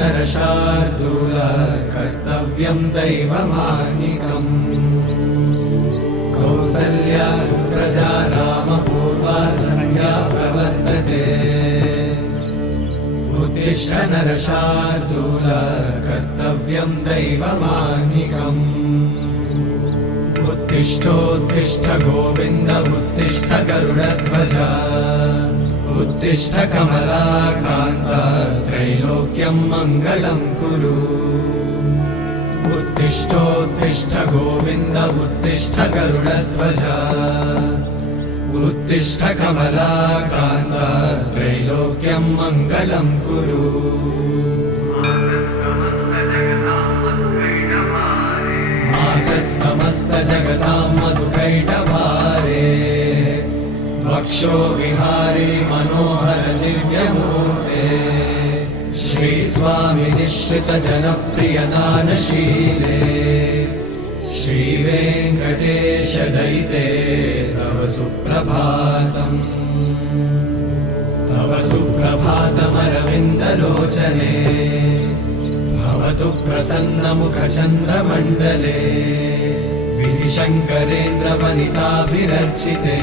नरशार्दूल कर्तव्यं दैवमार्निकम् कौसल्या सुप्रजा रामपूर्वा सन्ध्या प्रवर्तते उत्तिष्ठ नरशार्दूल कर्तव्यं दैवमार्निकम् उत्तिष्ठोत्तिष्ठ गोविन्द उत्तिष्ठ गरुडध्वज उत्तिष्ठ कमलाकान्त त्रैलोक्यं मङ्गलं कुरु उत्तिष्ठोत्तिष्ठ गोविन्द उत्तिष्ठ गरुडध्वज उत्तिष्ठ कमलाकान्त त्रैलोक्यं मङ्गलं कुरु मातः समस्त जगतां मधुकैटभारे वक्षो विहारी मनोहर दिव्यमूर्ते श्री स्वामी निश्चित जनप्रिय दानशीले श्री वेंकटेश दयिते तव सुप्रभातम् तव सुप्रभातमरविन्दलोचने भवतु प्रसन्नमुखचन्द्रमण्डले विधिशङ्करेन्द्रवनिताभिरर्चिते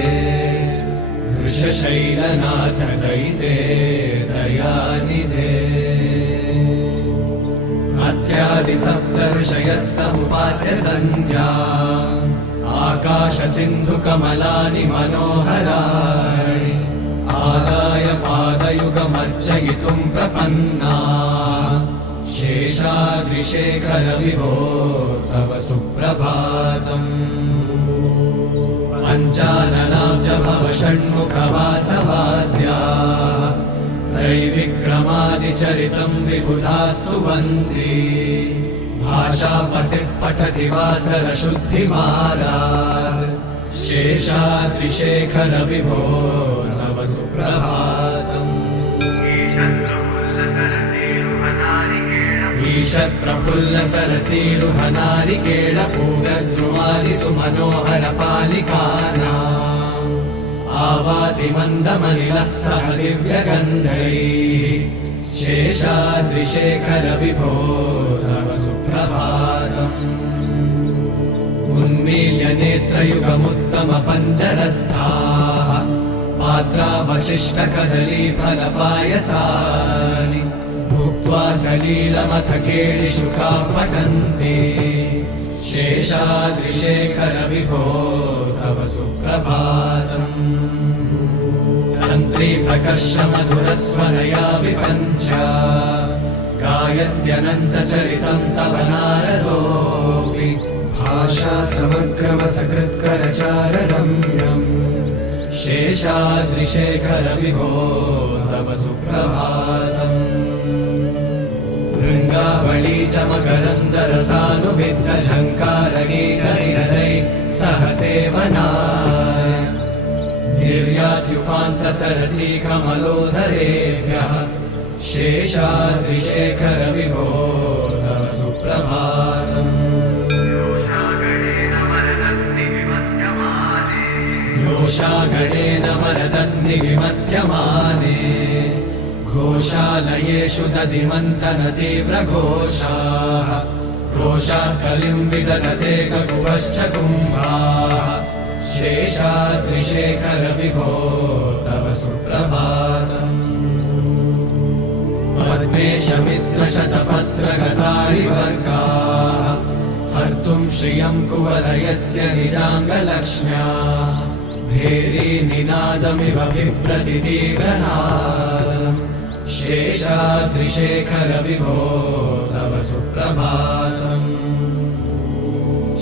वृषशैलनाथ दयिते दयानिधे अत्यादि सप्तऋषयः समुपास्य सन्ध्या आकाश सिन्धु कमलानि मनोहराणि आदाय पादयुगमर्चयितुं प्रपन्ना शेषाद्रिशेखर विभो तव सुप्रभातम् पञ्चाननाब्ज भव षण्मुखवासवाद्या त्रैविक्रमादिचरितं विबुधास्तुवन्ति भाषापतिः पठति वासरशुद्धिमारात् शेषाद्रिशेखर विभो तव सुप्रभातम् ईषत्प्रफुल्ल सरसीरुहनारिकेळ पूगद्रुमादिसुमनोहर पालिकानाम् आवाति मन्दमनिलः सह दिव्यगन्धैः शेषाद्रिशेखर विभो तव सुप्रभातम् उन्मील्य नेत्रयुगमुत्तमपञ्जरस्थाः पात्रावशिष्टकदलीफलपायसानि भुक्त्वा सलीलमथ केळिशुकाः पठन्ति शेषाद्रिशेखर विभो तव सुप्रभातम् तन्त्री प्रकर्ष मधुरस्वनया विपञ्च गायत्यनन्तचरितं तव नारदोऽपि भाषा समग्रमसकृत्करचाररम्यम् शेषाद्रिशेखर विभो तव सुप्रभातम् भृङ्गावळी च मकरन्दरसानुविद्ध झङ्कारगीतनिरदैः सह सेवनाय निर्यात्युपान्तसरसी कमलोदरेभ्यः शेषाद्रिशेखर विभो तव सुप्रभातम् योषागणेन वरदन्नि विमध्यमाने घोषालयेषु दधिमन्थन तीव्रघोषाः रोषाकलिं विदधते ककुभश्च कुम्भाः शेषाद्रिशेखर विभो तव सुप्रभातम् पद्मेशमित्रशतपत्रगताळिवर्गाः हर्तुं श्रियं कुवलयस्य निजाङ्गलक्ष्म्या भेरीनिनादमिव बिभ्रतितीव्रनादम् शेषाद्रिशेखर विभो तव सुप्रभातम्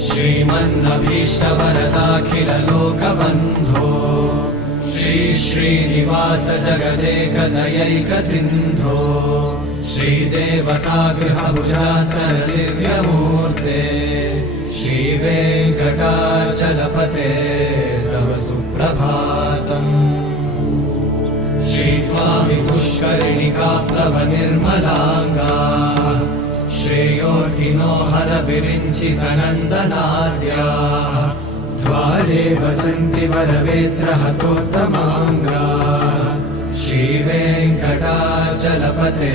श्रीमन्नभीष्टवरदाखिललोकबन्धो श्री श्रीनिवास जगदेकदयैकसिन्धो श्रीदेवतागृहभुजान्तर दिव्यमूर्ते श्रीवेङ्कटाचलपते तव सुप्रभातम् श्रीस्वामि पुष्करिणिकाप्लव निर्मलाङ्गा श्रेयोर्थिनो हर विरिञ्चि सनन्दनाद्याः द्वारे वसन्ति वरवेत्र हतोत्तमाङ्गा श्रीवेङ्कटाचलपते वेङ्कटाचलपते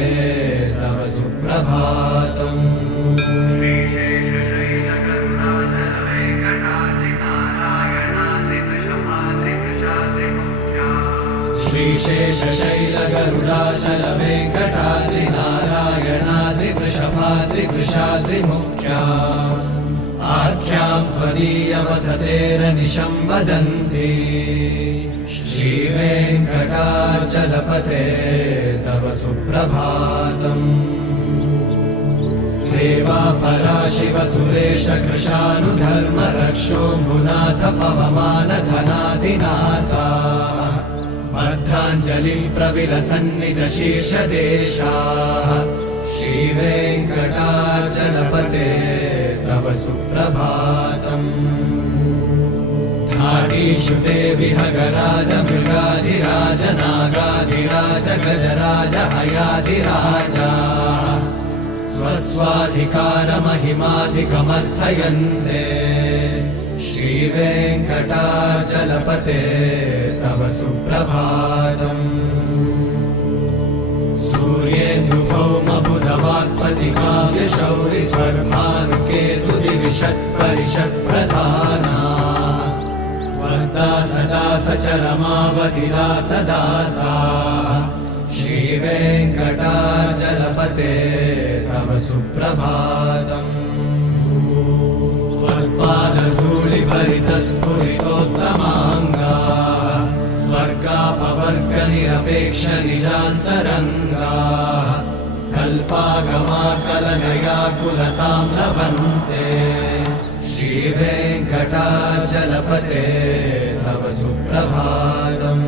तव सुप्रभातम् श्रीशेषशैलगरुडाचल वेङ्कटाद्रिनारायणाद्रिवृषभाद्रिवृषाद्रिमुख्या आख्यां त्वदीयवसतेरनिशं वदन्ति श्रीवेङ्कटाचलपते तव सुप्रभातम् सेवापरा शिव सुरेश कृशानुधर्म रक्षोऽम्बुनाथ पवमानधनाधिनाथा अर्धाञ्जलिं प्रविलसन्निज शीर्षदेशाः श्रीवेङ्कटाचलपते तव सुप्रभातम् धाडीषु ते विहगराज मृगाधिराज नागाधिराज गजराज हयाधिराजा स्वस्वाधिकारमहिमाधिकमर्थयन्ते श्रीवेङ्कटाचलपते तव सुप्रभातम् सूर्येन्दुभौमबुधवाक्पतिकाव्यशौरि स्वर्भानुकेतुदिविशत्परिषत्प्रधाना वर्धा सदा सचरमावधिदा सदा सा श्रीवेङ्कटाचलपते तव सुप्रभातम् त्वत्पादधूलिभरितस्फुरितोत्तमाङ्गाः स्वर्गापवर्गनिरपेक्षनिजान्तरङ्गाः कल्पागमाकलनयाकुलतां लभन्ते श्रीवेङ्कटाचलपते तव सुप्रभातम्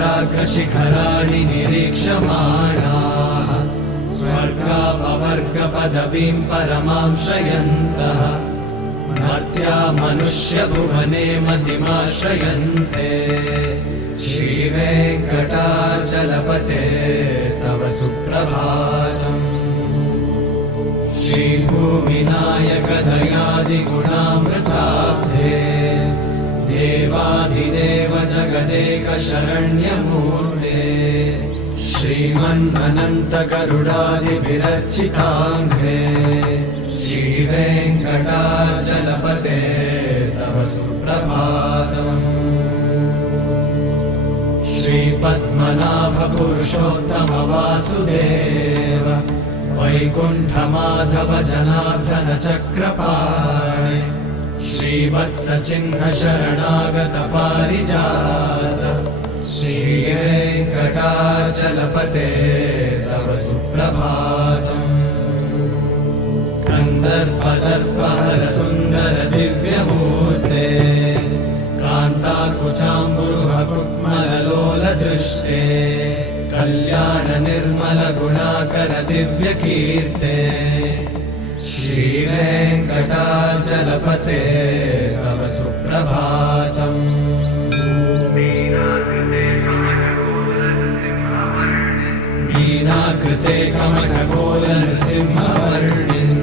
त्वद्गोपुराग्रशिखराणि निरीक्षमाणाः स्वर्गापवर्गपदवीं परमां श्रयन्तः मर्त्या मनुष्यभुवने मतिमाश्रयन्ते श्रीवेङ्कटाचलपते तव सुप्रभातम् श्रीभूमिनायकदयादिगुणामृताब्धे देवाधिदेव जगदेक शरण्यमूर्ते श्रीमन्नन्तगरुडादिभिरर्चिताङ्घ्रे श्रीवेङ्कटाचलपते तव सुप्रभातम् श्रीपद्मनाभपुरुषोत्तम वासुदेव वैकुण्ठमाधव जनार्दन चक्रपाणि श्रीवत्सचिह्न शरणागत पारिजात श्रीवेङ्कटाचलपते तव सुप्रभातम् कन्दर्पदर्पहर सुन्दर दिव्यमूर्ते कान्ताकुचाम्बुरुहकुट्मललोलदृष्टे कल्याण निर्मल गुणाकर दिव्यकीर्ते श्रीवेङ्कटाचलपते तव सुप्रभातम् मीनाकृते कमठकोलनृसिंहवर्णिन्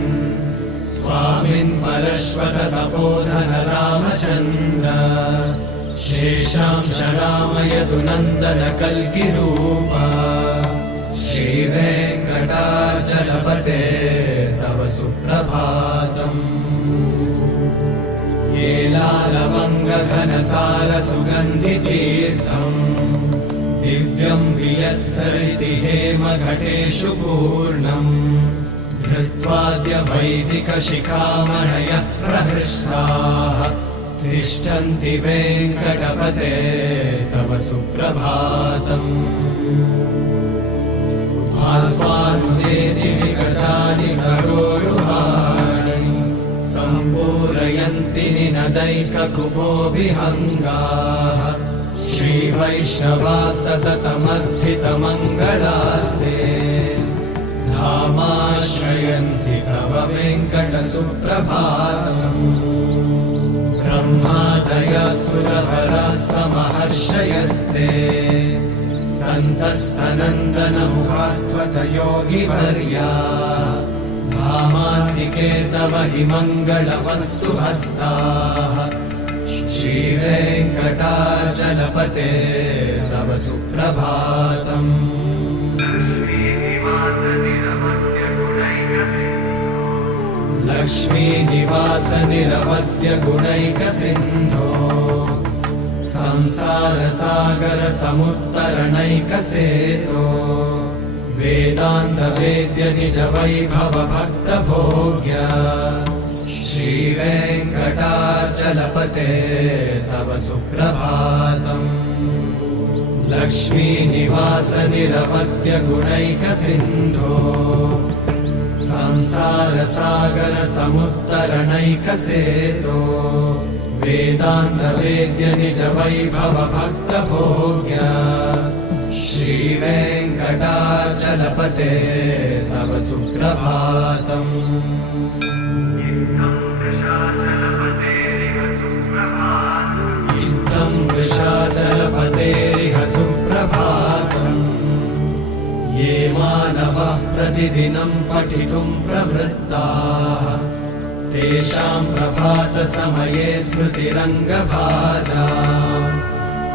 स्वामिन् परश्वत तपोधन रामचन्द्र शेषांश रामयतु नन्दन कल्किरूपा श्रीवेङ्कटाचलपते तव सुप्रभातम् येलालवङ्गघनसार सुगन्धितीर्थम् दिव्यं वियत्सरिति हेमघटेषु पूर्णम् धृत्वाद्य वैदिकशिखामणयः प्रहृष्टाः तिष्ठन्ति वेङ्कटपते तव सुप्रभातम् भास्वानुदेति विकचानि सरोरुहाणि सम्पूरयन्ति निनदैककुपो विहङ्गाः श्रीवैष्णवाः सततमर्थितमङ्गलास्ते धामाश्रयन्ति तव वेङ्कटसुप्रभातम् ब्रह्मादयः सुरवराः समहर्षयस्ते सन्तः सनन्दनमुखास्त्वत योगिवर्याः धामान्तिके तव हि मङ्गलवस्तुहस्ताः श्रीवेङ्कटाचलपते तव सुप्रभातम् लक्ष्मीनिवास निरवद्य गुणैकसिन्धो संसारसागर समुत्तरणैकसेतो वेदान्त वेद्य निज वैभव भक्त भोग्य श्रीवेङ्कटाचलपते तव सुप्रभातम् लक्ष्मीनिवास निरवद्य गुणैकसिन्धो संसारसागर समुत्तरणैकसेतो वेदान्त वेद्य निज वैभव भक्त भोग्य श्रीवेङ्कटाचलपते तव सुप्रभातम् इत्थं वृषाचलपतेरिह सुप्रभातम् ये मानवः प्रतिदिनं पठितुं प्रवृत्ताः तेषां प्रभातसमये स्मृतिरङ्गभाजाम्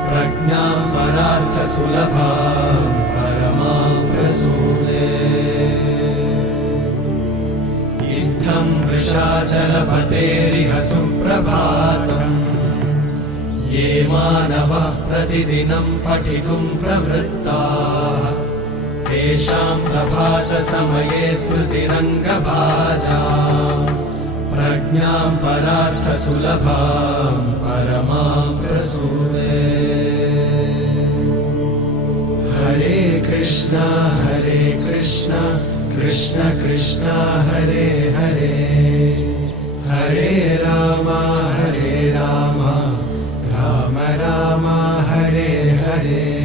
प्रज्ञां परार्थसुलभां परमां प्रसूते इत्थं वृषाचलपतेरिह सुप्रभातम् ये मानवः प्रतिदिनं पठितुं प्रवृत्ताः तेषां प्रभातसमये स्मृतिरङ्गभाजाम् प्रज्ञां परार्थसुलभां परमां प्रसूते हरे कृष्ण कृष्ण कृष्ण हरे हरे हरे राम राम राम हरे हरे